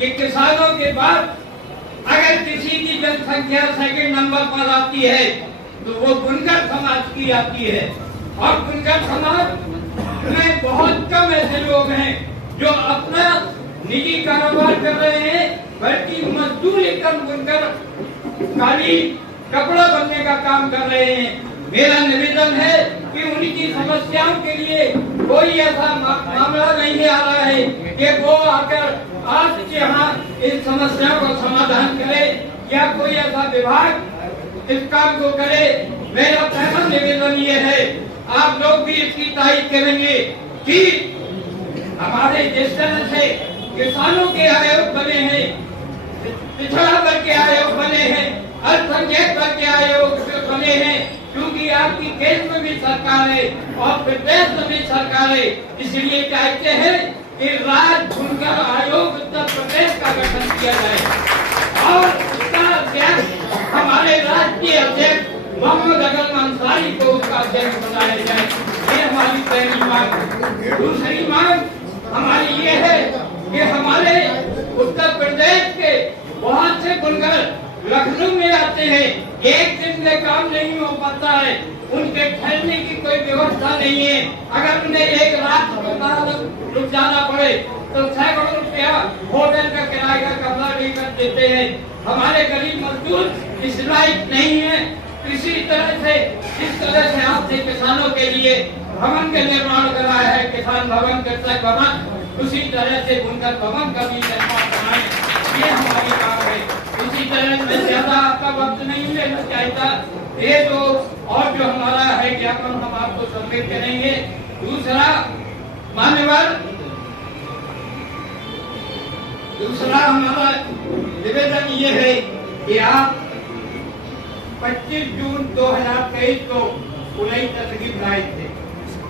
कि किसानों के बाद अगर किसी की जनसंख्या सेकंड नंबर पर आती है तो वो बुनकर समाज की आती है। और बुनकर समाज में बहुत कम ऐसे लोग हैं जो अपना निजी कारोबार कर रहे हैं, बल्कि मजदूरी कर बुनकर कालीन कपड़ा बनने का काम कर रहे हैं। मेरा निवेदन है कि उनकी समस्याओं के लिए कोई ऐसा मामला नहीं आ रहा है कि वो आकर आज यहाँ इस समस्याओं का समाधान करे या कोई ऐसा विभाग इस काम को करे। मेरा पहला निवेदन ये है, आप लोग भी इसकी तारीफ करेंगे कि हमारे जिस तरह से किसानों के आयोग बने हैं, पिछड़ा वर्ग के आयोग बने हैं, अल्पसंख्यक वर्ग के आयोग बने हैं, क्योंकि आपकी केंद्र में भी सरकार है और प्रदेश में भी सरकार है, इसलिए चाहते हैं कि राज्य बुनकर आयोग उत्तर प्रदेश का गठन किया जाए और उसका अध्यक्ष हमारे राष्ट्रीय अध्यक्ष मोहम्मद अकरम अंसारी को उसका अध्यक्ष बनाया जाए। ये हमारी पहली मांग। दूसरी मांग हमारी ये है कि हमारे उत्तर प्रदेश के बहुत से बुनकर लखनऊ में आते हैं, एक दिन में काम नहीं हो पाता है, उनके ठहरने की कोई व्यवस्था नहीं है। अगर उन्हें एक रात रुक जाना पड़े तो सैकड़ों रुपया होटल का किराए का कमरा लेकर देते हैं। हमारे गरीब मजदूर इस लायक नहीं है। इसी तरह से जिस तरह से आपने किसानों के लिए भवन का निर्माण कराया है, किसान भवन, कृषक भवन, उसी तरह से बुनकर भवन का भी निर्माण कराएं, ये हमारी मांग है। इसी तरह से ज्यादा आपका वक्त नहीं लेना चाहता, ये तो और जो हमारा है ज्ञापन हम आपको सबमिट करेंगे। दूसरा मान्यवर, दूसरा हमारा निवेदन ये है कि आप 25 जून 2023 को उन्नई तरकीब लाए थे,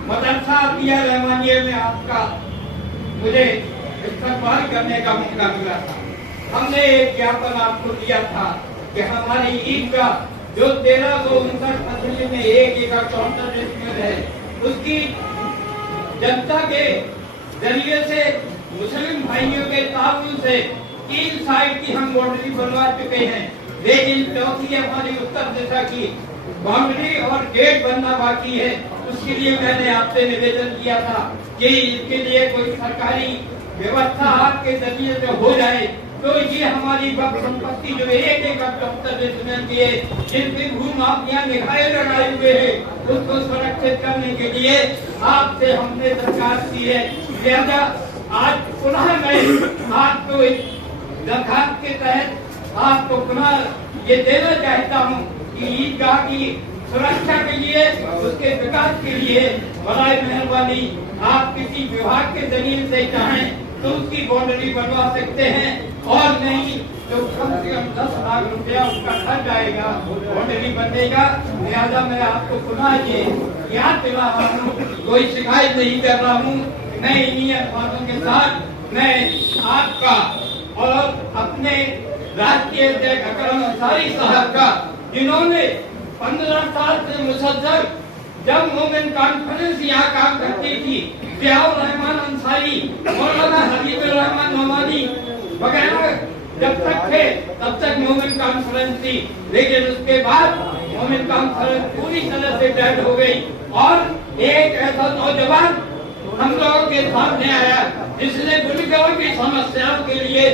मदरसा अतिया रहमानिया में आपका मुझे इस्तकबाल करने का मौका मिला था। हमने एक ज्ञापन आपको दिया था कि हमारी ईद का जो 1359 फसली में 1 एकड़ 64 डिसमिल है, उसकी जनता के जरिए से मुस्लिम भाइयों के ताउन से 3 साइड की हम बाउंड्री बनवा चुके हैं, लेकिन चौथी हमारी उत्तर दिशा की बाउंड्री और गेट बनना बाकी है। उसके लिए मैंने आपसे निवेदन किया था कि इसके लिए कोई सरकारी व्यवस्था आपके जरिए से हो जाए, तो ये हमारी वक्फ संपत्ति जो 1 एकड़ 74 डिसमिल की है, जिनकी भू माफिया निगाहें लगाए हुए है, उसको सुरक्षित करने के लिए आपसे हमने दरखास्त की है। लिहाजा आज पुनः मैं आपको इस दरखास्त के तहत आपको पुनः ये देना चाहता हूँ कि ईदगाह की सुरक्षा के लिए, उसके विकास के लिए बराए मेहरबानी आप किसी विभाग के जरिए से चाहें तो उसकी बाउंड्री बनवा सकते हैं, और नहीं तो कम से कम 10 लाख रुपया उसका खर्च आएगा, बाउंड्री बनेगा। लिहाजा मैं आपको पुनः ये याद दिला रहा हूँ, कोई शिकायत नहीं कर रहा हूँ। मैं इन्हीं अल्फाजों के साथ मैं आपका और अपने राष्ट्रीय अध्यक्ष अकरम अंसारी साहब का, जिन्होंने 15 साल से मुसलसल जब मोमिन कॉन्फ्रेंस यहाँ काम करती थी, जियाउर रहमान अंसारी, मौलाना हबीबुर रहमान नोमानी वगैरह जब तक थे तब तक मोमिन कॉन्फ्रेंस थी, लेकिन उसके बाद मोमिन कॉन्फ्रेंस पूरी तरह से डेड हो गई और एक ऐसा नौजवान हम लोगों के सामने आया जिसने बुनकरों की समस्याओं के लिए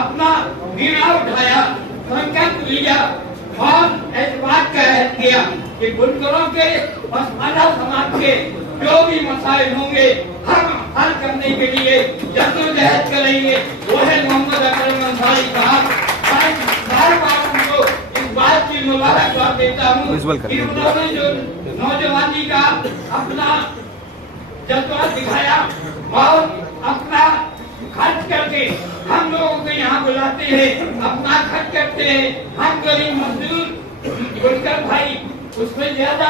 अपना बीड़ा उठाया, संकल्प लिया और इस बात का ऐलान किया कि बुनकरों के और मानव समाज के जो भी मसाइल होंगे हम हल करने के लिए जद्दोजहद करेंगे। वो है मोहम्मद अकरम अंसारी साहब। बार-बार उनको इस बात की मुबारकबाद देता हूँ कि उन्होंने जो नौजवानी का अपना जज्बा दिखाया और अपना खर्च करके हम लोगों को यहाँ बुलाते हैं, अपना खर्च करते हैं। हम गरीब मजदूर बुनकर भाई उसमें ज्यादा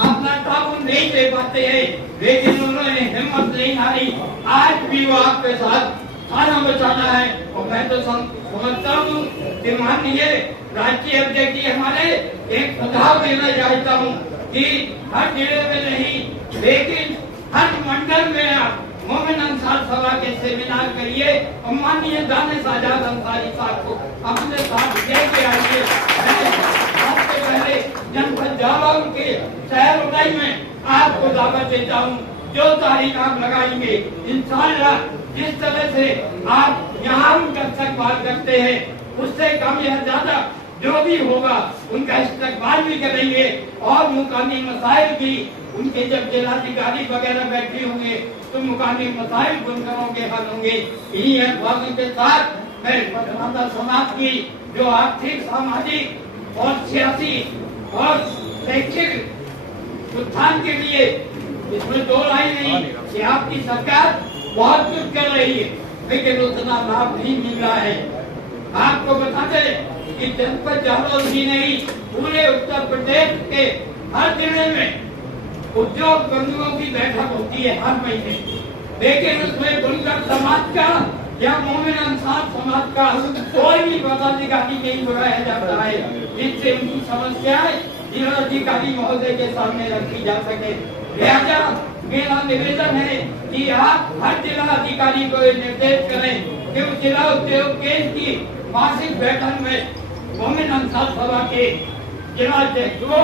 अपना ताउन नहीं दे पाते हैं, लेकिन उन्होंने हिम्मत नहीं हारी। आज भी वो आपके साथ खाना बचाना है और मैं तो समझता हूँ कि माननीय राष्ट्रीय अध्यक्ष जी हमारे एक सुझाव देना चाहता हूँ कि हर जिले में नहीं लेकिन हर मंडल में आप मोमिन अंसार सभा के सेमिनार करिए और माननीय दानिश आजाद अंसारी साहब को अपने साथ लेके आइए। सबसे पहले जनपद जालौन के शहर उदय में आपको दावत देता हूँ। जो तारीख आप लगाएंगे इंशाअल्लाह जिस तरह से आप यहाँ उनका इस्तकबाल करते हैं उससे कम या ज्यादा जो भी होगा उनका इस्तकबाल भी करेंगे और मुकामी मसाइल भी उनके जब जिलाधिकारी वगैरह बैठे होंगे तो मुकामी मसाइल बुनकरों के हल होंगे। इन्हीं अल्फाजों के साथ मैं पटना समाज की जो आर्थिक सामाजिक और सियासी और शैक्षिक उत्थान के लिए इसमें दो राय नहीं कि आपकी सरकार बहुत कुछ कर रही है लेकिन उतना लाभ नहीं मिल रहा है। आपको बता दें कि जनपद जालौन ही नहीं पूरे उत्तर प्रदेश के हर जिले में उद्योग बंधुओं की बैठक होती है हर महीने, लेकिन उसमें बुनकर समाज का या मोमिन अंसार समाज का कोई भी पदाधिकारी नहीं बुलाया जाता है जिससे उनकी समस्याएं जिलाधिकारी महोदय के सामने रखी जा सके। लिहाजा मेरा निवेदन है कि आप हर जिला अधिकारी को निर्देश करें कि उस जिला उद्योग केंद्र की मासिक बैठक में मोमिन अंसार सभा के जिला अध्यक्ष को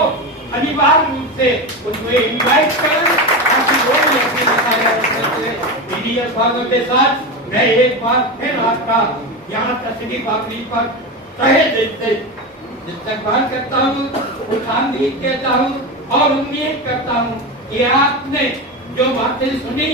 अनिवार्य रूप से उसमें इनवाइट करें ताकि वो भी अपनी अल्फाजों के साथ मैं एक बार फिर आपका यहाँ तशरीफ आखिरी पर तहे दिल से इस्तकबाल करता हूँ, खुशामदीद कहता हूँ और उम्मीद करता हूँ कि आपने जो बातें सुनी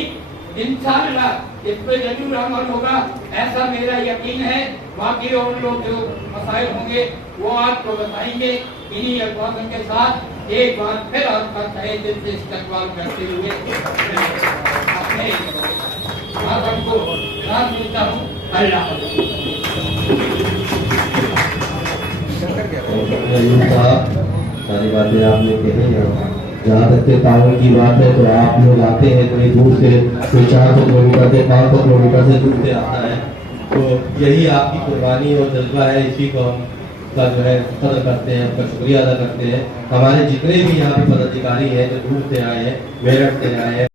इंशाअल्लाह इस पर जरूर अमल होगा, ऐसा मेरा यकीन है। बाकी और लोग जो मसाइल होंगे वो आपको बताएंगे। इन्हीं अल्फाजों के साथ एक बार फिर आपका तहे दिल से इस्तकबाल करते हुए अपने आदम को रात देता हूँ। अल्लाह सारी बातें आपने कही है। जहाँ तक के ताउन की बात है तो आप लोग आते हैं इतनी दूर से, कोई 400 किलोमीटर से 500 किलोमीटर से दूर से आता है, तो यही आपकी कुर्बानी और जज्बा है। इसी को हम का जो है कदर करते हैं, उसका शुक्रिया अदा करते हैं। हमारे जितने भी यहाँ पे पदाधिकारी हैं जो दूर से आए हैं, मेरठ से आए हैं,